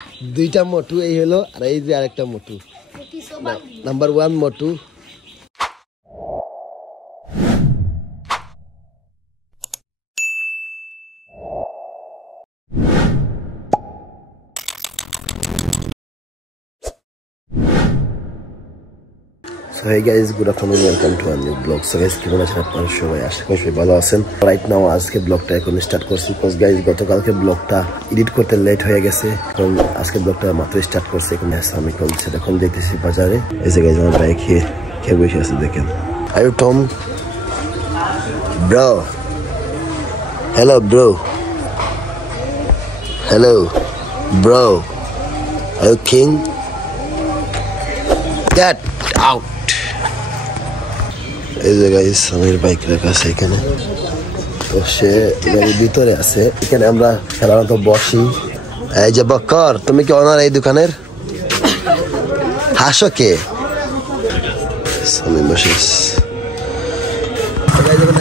দুইটা মোটু এই হলো, আর এই যে আরেকটা মোটু, number 1 Motu. So hey guys, good afternoon, welcome to our new vlog. So guys, কেমন আছেন আপনারা সবাই? আশা করি সবাই ভালো আছেন। রাইট নাও আজকে ব্লগটা এখন স্টার্ট করছি, বিকজ গাইজ গতকালকে ব্লগটা এডিট করতে লেট হয়ে গেছে, কারণ আজকে ব্লগটা মাত্র স্টার্ট করছে। এখন আমি এখন দেখতেছি বাজারে, এই যে গাইজ আমার ভাই খেয়ে বসে আছে, দেখেন। Are you Tom? Bro. Hello bro. Hello bro. Are you king? Get out. এই যে গাইস আমার বাইক রাখা আছে এখানে, তো সে গাড়ির ভিতরে আছে। এখানে আমরা সাধারণত বসি। এই যে বক্কর, তুমি কি ওনার এই দোকানের? হাসো কে? আমি বসে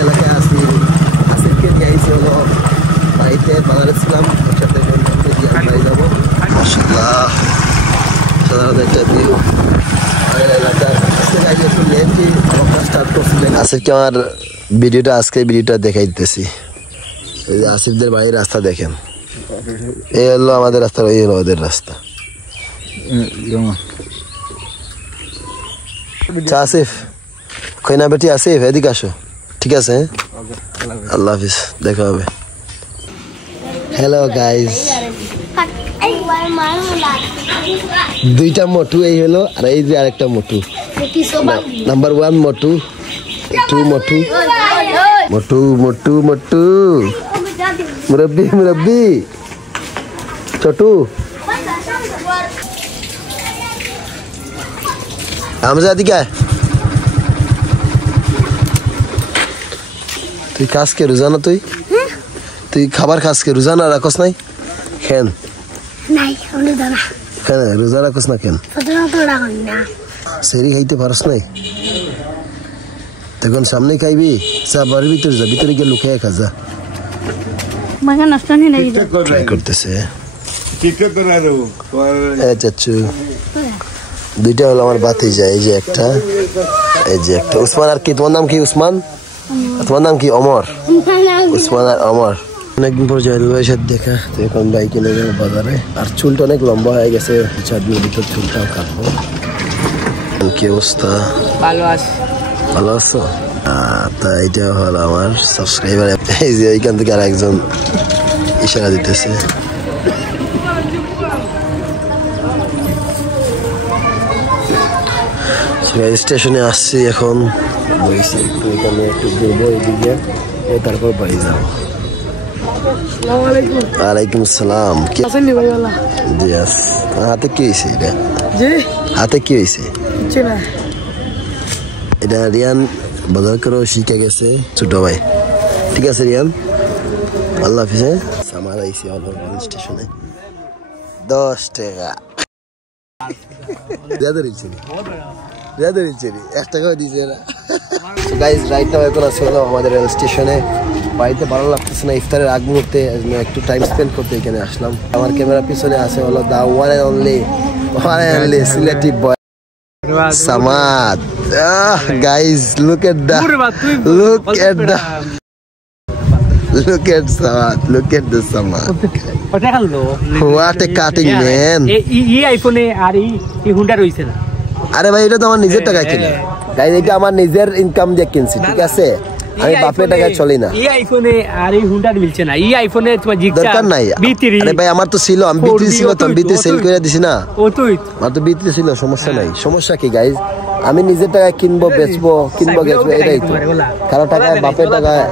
এলাকায় আসি, আসিফকে নিয়ে আইসি হলো বাড়িতে বাংলাদেশিলাম, একসাথে বাড়ি যাবো। মাশাআল্লাহ, সাধারণত একটা ভিউ এলাকার। আসিফকে আমার ভিডিওটা দেখাই দিতেছি। এই যে আসিফদের বাড়ির রাস্তা দেখেন, এই হলো আমাদের রাস্তা, এই হলো ওদের রাস্তা। আসিফ কই না বেটি? আসিফ এদিকে আসো, ঠিক আছে? আল্লাহ হাফিজ, দেখা হবে। হ্যালো গাইজ, দুইটা মোটু এই হলো, আর এই যে আরেকটা মোটু, নাম্বার 1 মোটু, 2 মোটু, মোটু মোটু মোটু, মুরব্বি ছোটু। হামজা এদিকে আয়। তুই খাস কে রোজানা? তুই খাবার খাস কে? রোজানা রাখস নাই খেন? রোজা রাখস না কেন? সেরি খাইতে পারস নাই? তখন সামনে খাইবি, যা বাড়ির ভিতরে যা, ভিতরে গিয়ে লুকিয়ে খা যা। করতেছে চাচু। দুইটা হলো আমার বাতি যায়, এই যে একটা, এই যে একটা। উসমান আর কি? তোমার নাম কি? উসমান? তোমার নাম কি? অমর। উসমান আর অমর। অনেকদিন পর জয়দুল ভাইয়ের সাথে দেখা, তো এখন বাইক কিনে যাবো বাজারে। আর চুলটা অনেক লম্বা হয়ে গেছে, 4 দিনের ভিতর চুলটাও কাটবো। কি অবস্থা? ভালো আছো? তা এটা হলো আমার সাবস্ক্রাইবার। এই যে এইখান থেকে আর একজন ইশারা দিতেছে। স্টেশনে আসছি এখন, এখানে একটু ঘুরবো এইদিকে, তারপর বাড়ি যাবো। ওয়ালাইকুম আসসালাম। হাতে কি হয়েছে এটা? হাতে কি হয়েছে? এটা রিয়ান বাজার করে শিখে গেছে, ছোট ভাই। ঠিক আছে রিয়ান, আল্লাহ হাফিজ। আমার আইসি রেল স্টেশনে 10 টাকা। 1 টাকাও দিচ্ছে না। গাইজ রাইট নাও এখন আছে হলো আমাদের রেল স্টেশনে। বাড়িতে ভালো লাগতেছে না, ইফতারের আগ মুহূর্তে একটু টাইম স্পেন্ড করতে এখানে আসলাম। আমার ক্যামেরা পিছনে আছে হলো the one and only Sylheti boy Samad. Guys look at Samad, look at the Samad. What a cutting man. এই আইফোনে আর এই হুন্ডা রইছে না। আরে ভাই এটা তো আমার নিজের টাকায় কিনা। গাইজ এটা আমার নিজের ইনকাম দিয়ে কিনছি, ঠিক আছে? আমি বাপের টাকায় চলি না। এই আইফোনে আর এই হুন্ডা মিলছে না। এই আইফোনে তোমার জিজ্ঞাসা দরকার নাই। আরে ভাই আমার তো ছিল, আমি বিক্রি ছিল, তো আমি বিক্রি সেল করে দিছি না। ও তুই আমার তো বিক্রি ছিল, সমস্যা নাই। সমস্যা কি গাইজ? আমি নিজের টাকায় কিনবো, বেচবো, এটাই তো। কারো টাকায়, বাপের টাকায়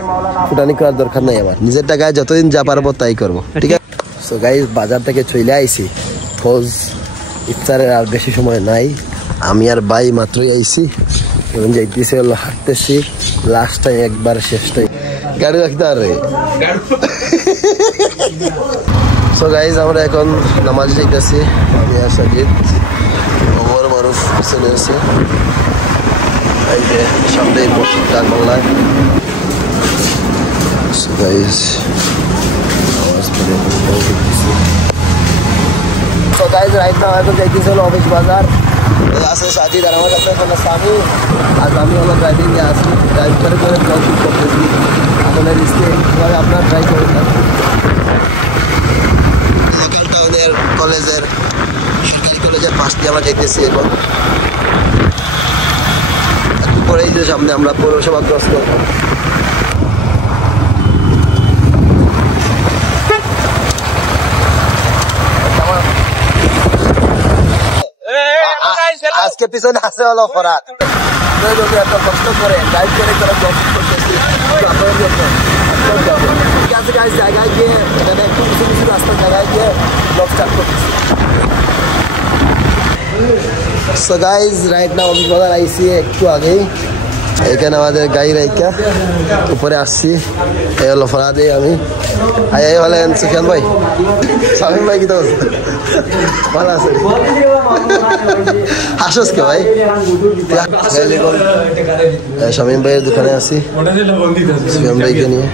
ফুটানি করার দরকার নাই আমার। নিজের টাকায় যতদিন যা পারবো তাই করবো, ঠিক আছে? সো গাইজ বাজার থেকে চলে আইছি, খোঁজ ইফতারের আর বেশি সময় নাই। আমি আর ভাই মাত্রই আইছি, এখন যাইতেছি হলো হাঁটতেছি। লাস্ট টাইম একবার, শেষ টাইম গাড়ি রাখতে আরে। সো গাইজ আমরা এখন নামাজ যাইতেছি। আমি আর সাজিদ, ওমর মারুফ পিছনে আছে। এই যে সামনে মসজিদ ডাক বাংলায়। সো গাইজ আওয়াজ করে গাইজ রাইট নাও এখন যাইতেছে হলো অফিস বাজার। আছে সাজিদ আর আমার কাছে এখন স্বামী, আর আমি হলো ড্রাইভিংয়ে আসি, ড্রাইভ করে করে ব্লগ শুট করতেছি। আপনার রিস্কে কীভাবে আপনার ট্রাই করুন না। লোকাল টাউনের কলেজের সরকারি কলেজের পাশ দিয়ে আমরা যাইতেছি এখন। একটু পরেই যে সামনে আমরা পৌরসভা ক্রস করবো। আজকে পিছনে আছে হলো ফরাত, এত কষ্ট করে ড্রাইভ করে করে ব্লগ করতেছি জায়গায় গিয়ে মানে একটু কিছু কিছু রাস্তার জায়গায় গিয়ে ব্লগ স্টার্ট করতেছি। So guys right now office বাজার আইসি একটু আগেই, এখানে আমাদের গাড়ি রাইকা উপরে আসছি। এই হলো ফরাদে, আমি এই হলেন সুফিয়ান ভাই, শামীম ভাই কি তো ভালো আছে? হাসস কে ভাই? শামীম ভাইয়ের দোকানে আছি সুফিয়ান ভাইকে নিয়ে।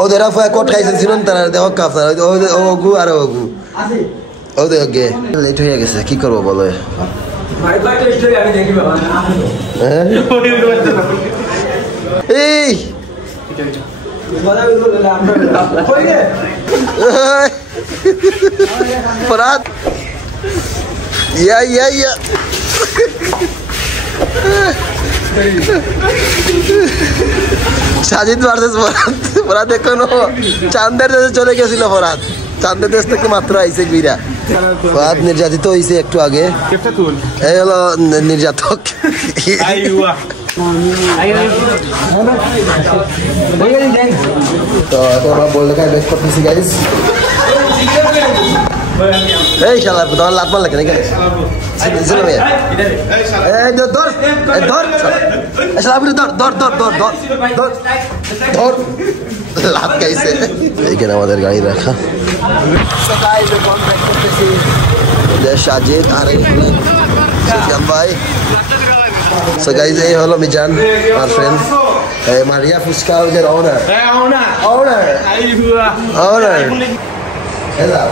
ও দেরা ফুয়া কোট খাইছেন ছিলেন তারা দেখো কাফতার ওগু আর ওগু ও দেখো গে লেট হয়ে গেছে, কি করবো বলো? এই ফরাত ইয়া ইয়া ইয়া সাজিদ ভার্সেস ফরাত। ফরাত এখনো চান্দের দেশে চলে গেছিল, ফরাত চান্দের দেশ থেকে মাত্র আইসে বিরা। ফরাত নির্যাতিত হয়েছে একটু আগে, এই হলো নির্যাতক। তো এখন আমরা বল লেখায় বেশ করতেছি গাইস। এই শালার তোমার লাত মারলে কেন এখানে? লাভ গাইছে এইখানে আমাদের গাড়ি রাখা। সাজিদ আর সুফিয়ান ভাই। So guys, এই হলো মিজান, আমার ফ্রেন্ড, মারিয়া ফুচকা হাউসের ওনার। Hello.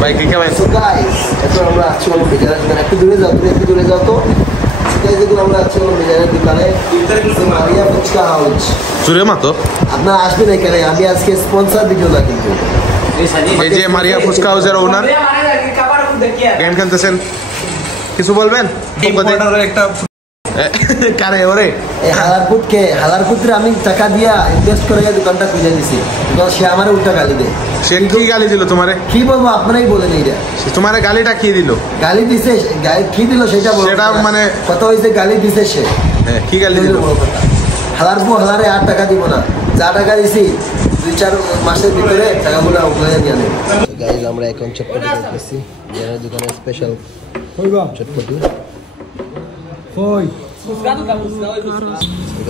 ভাই কি কেমন? So guys, এখন আমরা আছি হলো মিজানের দোকানে। একটু দূরে যাও তো। যেগুলো আমরা আছি হলো মিজানের দোকানে, মারিয়া ফুচকা হাউস। জুড়ে মাতো আপনারা আসবেন এখানে, আমি আজকে স্পন্সর ভিডিও না কিন্তু। এই যে মারিয়া ফুচকা হাউসের ওনার গেম খেলতেছেন, কিছু বলবেন? কারে ওরে হালারপুত্রে আমি টাকা দিয়া ইনভেস্ট করে দোকানটা খুঁজে দিছি, সে আমার উল্টা গালি দেয়। সে কি গালি দিল তোমারে? কি বলবো, আপনারাই বলেন। এইটা তোমার গালিটা কি দিল? গালি দিছে, কি দিল সেটা বলবো। সেটা মানে কথা হয়েছে গালি দিছে সে। কি গালি দিল? হালারে 8 টাকা দিব না, যা টাকা দিছি 2-4 মাসের ভিতরে টাকাগুলো উপরে দিয়ে দেব। গাইস আমরা এখন চটপটি খাইতেছি, যারা দোকানে স্পেশাল চটপটি।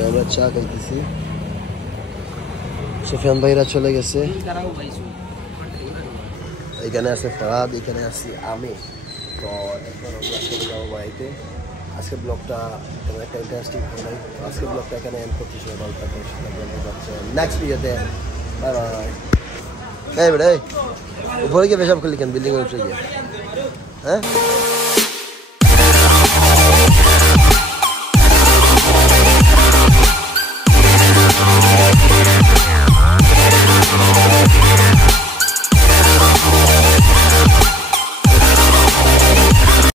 আমরা চা খাইতেছি। সুফিয়ান ভাইরা চলে গেছে, এখানে আছে ফরাদ, এখানে আছি আমি। তো এখন আমরা চলে যাবো বাড়িতে। আজকের ব্লগটা তেমন একটা ইন্টারেস্টিং হয় নাই, আজকের ব্লগটা এখানে এন্ড করতে শুনে ভালো থাকবে। নেক্সট ভিডিওতে বাই বাই। এই বেটা উপরে গিয়ে পেশাব করলি কেন বিল্ডিং এর উপরে গিয়ে? হ্যাঁ